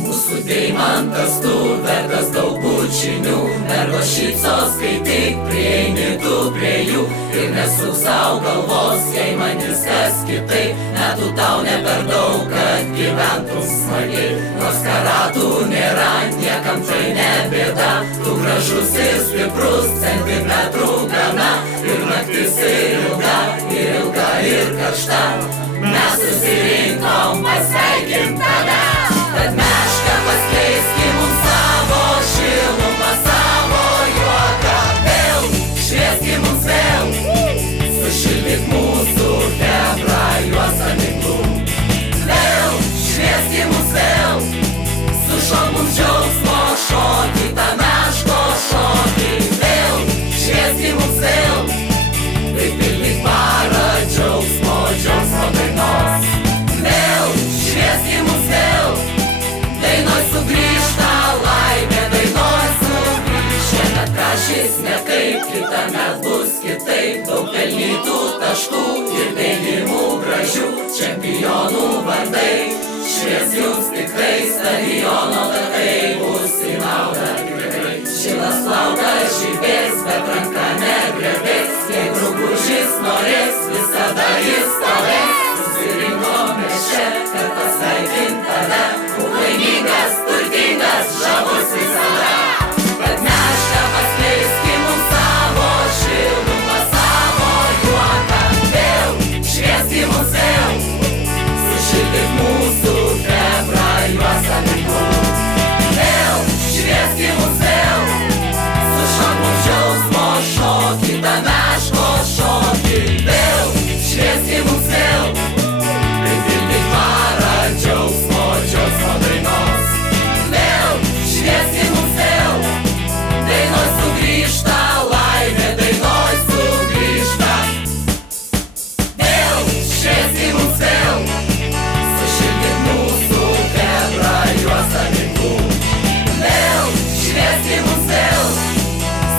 Mūsų deimantas, tu vertas daug bučinių, mergos šypsos, kai tik prieini tu prie jų. Ir nesuk sau galvos, jei manys kas kitaip, metų tau ne per daug, kad gyventum smagiai. Nors karatų nėra, niekam tai ne bėda, tu gražus ir stiprus, centimetrų gana. Ir naktis ilga, ir karšta, mes susirinkom pasveikint tave. Tad meška paskleiskim mums savo šilumą, savo juoką. Vėl švieskim mums vėl, sušildyk mūsų chebra juos amiglų. Vėl švieskim mums vėl, sušok mums džiaugsmo šokį, tą meško šokį. Vėl švieskim mums vėl, pripildyk parą džiaugsmo dainos. Vėl švieskim mums vėl, dainoj sugrįžta laimė, dainoj sugrįž. Šiemet kažis ne taip, kitąmet bus kitaip. Daug pelnytų taškų ir dėjimų gražių, čempionų vardai švies jums tikrai, stadiono takai bus į naudą tikrai. Šilas plaukas žibės, bet ranka negrebės, jei draugužis norės, visada jis stovės. Susirinkome čia, kad pasveikint tave, būk laimingas, turtingas, žavus visada. Kad meška paskleiskim mums savo šilumą, savo juoką. Vėl švieskim mums vėl, sušildyk mūsų chebra juos amiglų. Vėl švieskim mums vėl, sušok mums džiaugsmo šokį, tą meško šokį. Vėl švieskim mums vėl, pripildyk parą džiaugsmo dainos. Vėl švieskim mums vėl, dainoj sugrįžta laimė, dainoj sugrįžta. Vėl švieskim mums vėl, sušildyk mūsų chebra juos amiglų. Vėl švieskim mums vėl,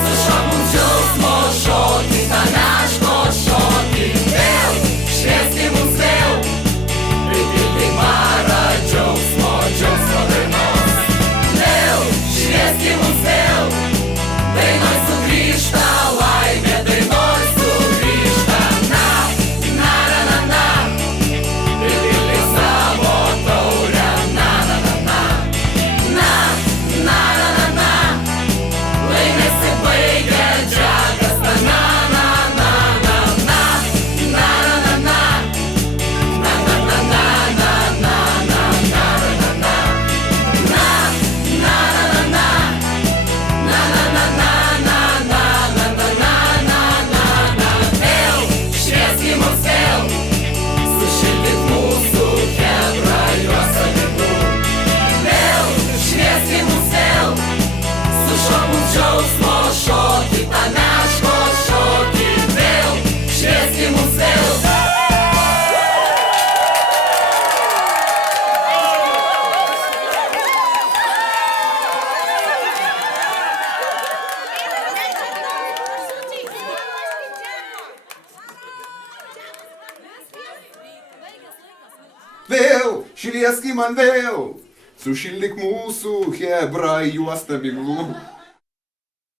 sušok mums džiaugsmo šokį, tą meško šokį. Vėl švieskim mums vėl, pripildyk parą džiaugsmo dainos. Vėl švieskim mums vėl, dainoj sugrįžta laimė, dainoj sugrįžta. Na, na, na, na, pripildyk savo taurę. Na, na, na, na, na, na, na, na, lai nesibaigia džiagas. Na, na, na, na, na, na, na, na, na, na, na, na, na, na, na, na, na, na, vėl švieskim mums vėl, sušildyk mūsų chebra juos amiglų. Vėl švieskim mums vėl, sušok mums džiaugsmo šokį, tą meško šokį. Vėl švieskim mums vėl. Vėl švieskim man vėl, sušildyk mūsų chebra juostą miglų.